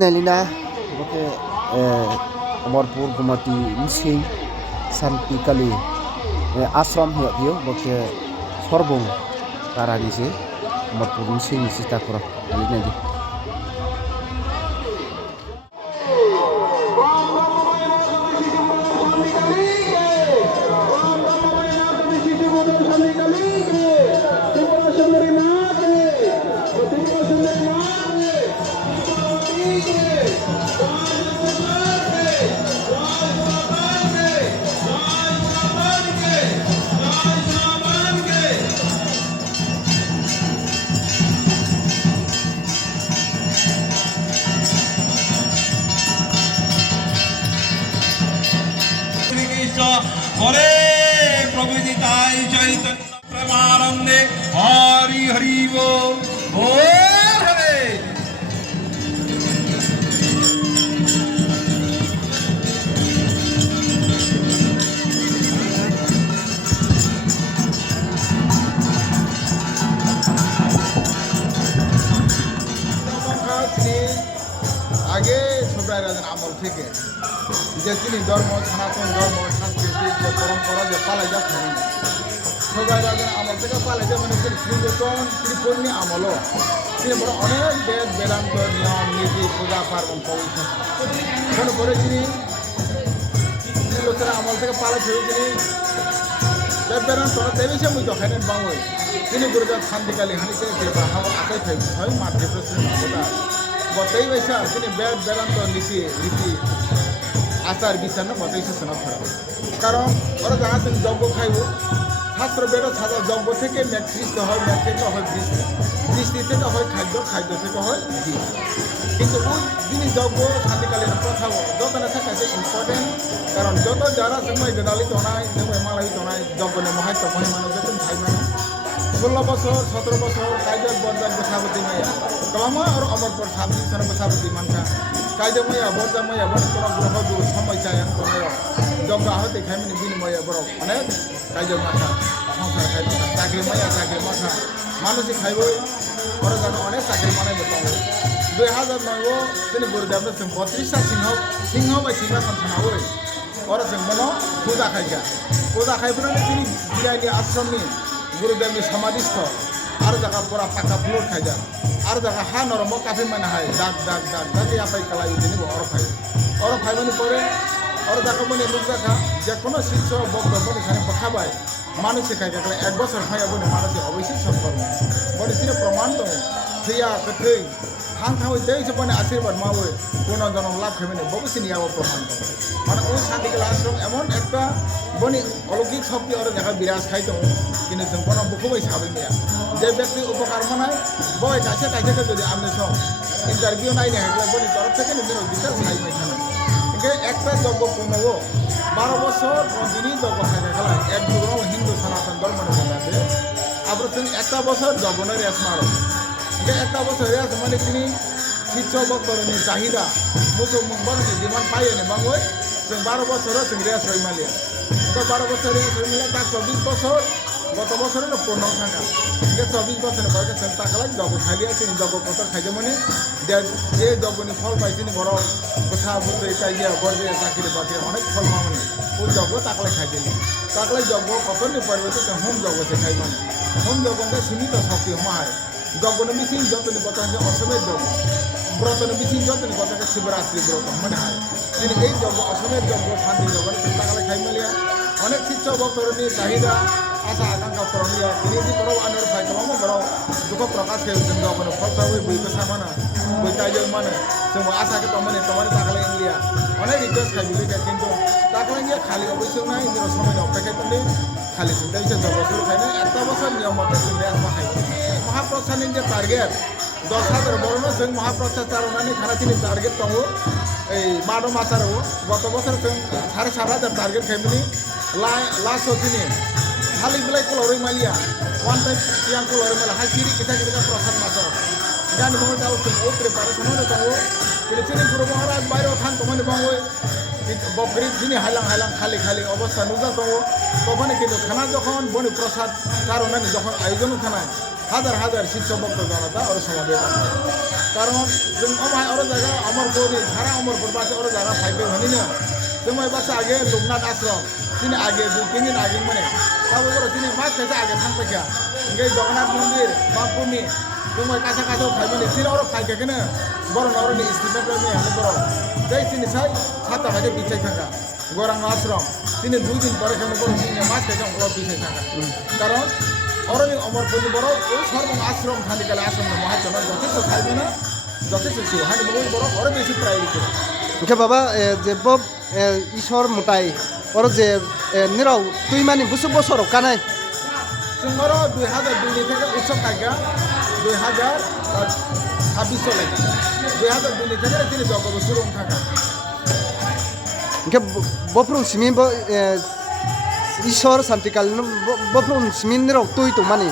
Nalina boke Amarpur Gumati Mising Santi Kali Ashram hiyo boke Sorbong Karani se Amarpur Mising Sita Kura Nalina di হরে প্রভু নিতাই চৈতন্য প্রেমানন্দে হরি হরি বল হরে আগে ছোটরা আমল থেকে যে তিনি ধর্ম সনাতন ধর্ম সাংস্কৃতিক যে পরম্পরা যে পালাই যাচ্ছে সবাই আমল থেকে পালাই যায় মানে ত্রিলোচন ত্রিপূর্ণী আমলও তিনি বড় অনেক বেদ বেদান্ত নিয়ম নীতি পূজা পার্বণ পবিত্র মনে করে তিনি ত্রিলোচনের আমল থেকে পালাই ফেলে তিনি বেদ বেদান্ত দেবেছে মুই দখানেন বাংলায় তিনি গুরুদেব শান্তিকালী হানিতে আকাই ফেল ছয় মাতৃ প্রশ্ন গতাই বাইসা তিনি বেদ বেদান্ত নীতি রীতি আচার বিচার না বতাইছে শোনা ফেরা কারণ ওরা যাহা তুমি যজ্ঞ খাইব শাস্ত্র বেদ সাজা যজ্ঞ থেকে মেঘ সৃষ্টি হয় মেঘ থেকে হয় বৃষ্টি বৃষ্টি থেকে হয় খাদ্য খাদ্য থেকে হয় বীজ কিন্তু ওই জিনিস যজ্ঞ শান্তিকালীন প্রথাও যত না থাকাছে ইম্পর্টেন্ট কারণ যত যারা সময় গেদালি তনায় সময় মালাই তনায় যজ্ঞনে মহাত্ম মহিমানো যত খাই মানে 16 বছর 17 বছর কাজের বরদার বসাবতী মাইয়া কলামা আর অমরপুর সাবজি সন বসাবতী মানকা কাজে মাইয়া বরদা মাইয়া বড় কোনো গ্রহ দূর সময় চায়ান কোনায় যজ্ঞ আহতে খাইমিনি বিনিময়ে বড় অনেক কাজে মাথা সংসার খাইবে চাকরি মাইয়া চাকরি মাথা মানুষই খাইব ওরা যেন অনেক চাকরি মানাই বেতন 2009 তিনি গুরুদেবনে 32টা সিংহ বা সিংহাসন থানাওই ওরা जों মনো পূজা খাইবনাनै তিনি জিরাইনি আশ্রমনি गुरुदेवनि समाधिस्थ और जगह पूरा पाका फ्लोर खाइजा और जगह हा नरम काफी मन हाय दाग दाग दाग दाग यापाई कलाई दिनी और फाइबनि परे और जगह बने लुक जगह जे कोनो शिष्य बक्तव्य एखाने पठाबाय मानसि खाइजा गले 1 বছর फाया बने मानसि अवश्य संकर्म बने तिने प्रमाण दं थैया कथै हां थावै दैसे बने आशीर्वाद मावै कोन जनम लाभ खेमेने बबसि नियाव प्रमाण दं माने ओइ शान्तिकाल आश्रम एमन একটা बनी अलौकिक शक्ति और जगह विराज खाई दं কিন্তু जों কোনো বুকুবাই সাবেন দেয়া যে ব্যক্তি উপকার মানায় বয় কাছে কাছে যদি আপনি সব ইন্টারভিউ নাই না হেগলা বনি তরফ থেকে নিজের অধিকার সাইমাই থানা কিন্তু একটা যজ্ঞ পূর্ণব 12 বছর দিনই যজ্ঞ থাকে খেলা এক যুগ হিন্দু সনাতন ধর্মের মধ্যে আবার তিনি একটা বছর যজ্ঞের রেস মারো যে একটা বছর রেস মানে তিনি শিষ্য ভক্তরনি চাহিদা মুসো মুখবরনি ডিমান্ড পাইনি বাংলায় जों 12 বছরও जों রেস হইমালিয়া তো 12 বছর রেস হইমালিয়া তার 24 বছর গত বছরের পূর্ণ থাকা যে 24 বছরের বয়সে जों তাকালাই যজ্ঞ খাইলিয়া তিনি যজ্ঞ কত খাইছে মানে যে যজ্ঞনি ফল পাই তিনি বড় কথা বলতে চাইয়া বড় চাকরি বাকরি অনেক ফল মানে ওই যজ্ঞ তাকলাই খাইছিলেন তাকলাই যজ্ঞ কতনি পরিবর্তে হোম যজ্ঞ সে খাই মানে হোম যজ্ঞটা সীমিত শক্তি হমায় যজ্ঞনি মিছিং যতনি কথা অসমের যজ্ঞ ব্রতনি মিছিং যতনি কথা শিবরাত্রি ব্রত মনে হয় তিনি এই যজ্ঞ অসমের যজ্ঞ শান্তি যজ্ঞ তাকলাই খাই মেলিয়া অনেক শিষ্য ভক্তরনি চাহিদা आशा आकांक्षा पूरणीय तिनी करो अनर फाइ कलम करो दुख प्रकाश के जों गावनो फलसावै बयबो सामाना बय ताइजो माने जों आशा के तमने तमरे ताकले इंडिया अनेक रिक्वेस्ट खाइबो के किन्तु ताकले गया खाली अवश्य নাই दिन समय अपेक्षा करले खाली सुविधा से जब शुरू खाइने একটা বছর নিয়ম মতে সুবিধা পাই মহাপ্রসাদের যে টার্গেট 10,000 বর্ণ जों মহাপ্রসাদ চারণানি খানাচিনি টার্গেট দङ এই মাডো মাসারও গত বছর जों 7,500 টার্গেট খাইবনি লাস্ট দিনে खाली बिलाय कलरै मालिया वन टाइम yang कलरै माला हाय kiri kita प्रसाद मात्र dan mau tahu o preparation na tahu pilih guru maharaj bayro than tomani bangoi বকরি দিনে হাইলাং হাইলাং খালি খালি অবস্থা নুজা তো তখন কিন্তু খানা যখন বনি প্রসাদ কারণে যখন আয়োজন খানায় হাজার হাজার শিক্ষক ভক্ত জনতা ওর সমাবেশ কারণ जों अमाय और जगह अमरपुर सारा अमरपुर बासे और जगह फाइबे हनी ना जों माय बासे आगे लोकनाथ आश्रम तिनी आगे 2-3 दिन आगे माने ताबो बरो तिनी मास कैसे आगे थांबायखा इंगे जगन्नाथ मंदिर बापुरनि जों माय कासा कासा फाइबे तिनी और फाइखाखोनो बरो नरनि स्टेटमेन्ट में हाने बरो दै तिनी साय साता हाजे बिचाय थांगा गौरांग आश्रम तिनी 2 दिन परे खाने बरो तिनी मास कैसे अंगला बिचाय थांगा कारण अरनि अमरपुरनि बरो सर्व आश्रम थानिकाले आश्रम महाजन যথেষ্ট फाइबे ना যথেষ্ট ছিল হানি বড় বড় আরো বেশি প্রায়োরিটি ওকে বাবা যে বব ঈশ্বর মোটাই ওর যে নিরাও তুই মানে বুসুক বছর কানাই जोंबरो 2002 থেকে উৎসব কাইগা 2026 চলে 2002 থেকে তিনি জগব শুরু থাকা ওকে বফরুং সিমি ঈশ্বর শান্তিকাল বফরুং সিমি নিরাও তুই তো মানে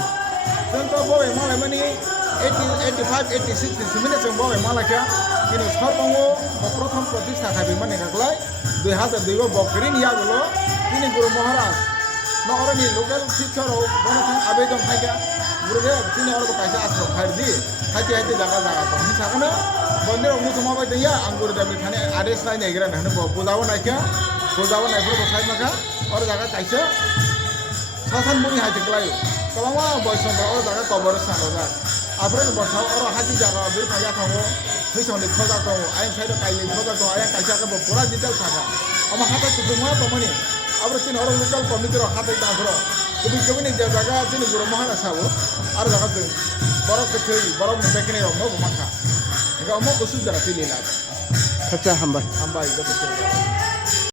जोंथ' बबे मालाय माने 85 86 सिमिने जों बबे मालायखा কিন্তু সর্বঙ্গ প্রথম প্রতিষ্ঠা খাবি মানে কাকলাই 2002 বকরিন ইয়াগুলো তিনি গুরু মহারাজ নগরনি লোকাল শিক্ষার বনথান আবেদন থাকা গুরুদে তিনি অরব কাইসা আশ্রম খাইদি খাইতে খাইতে জায়গা জায়গা তো হিসাবনে বন্ধের অমুক মাবাই দিয়া আঙ্গুর দাবি থানে আদেশ নাই নেগরা না বুঝাবো নাইকা বুঝাবো নাইফোর বসাই মাখা और জায়গা কাইসা সাসান মুনি হাইতে গলাই তলামা বয়সন और জায়গা কবর সানো যা আফরে বসাও और হাজি জায়গা বির ফায়া থামো फैसानि खोजा दं आयन साइड काइनि खोजा दं आयन काइसा के पूरा डिटेल सागा अमा हाता तुमा तमनि आब्र तिन और लोकल कमिटी रो हाते दाखरो कबि कबिनि जे जागा तिन गुरु महाराज साबो आरो जागा जों बरफ के थै बरफ बेकनि रो नो माखा एगा अमा गुसु जरा तिलिला আচ্ছা হামবাই हामबाय गबसे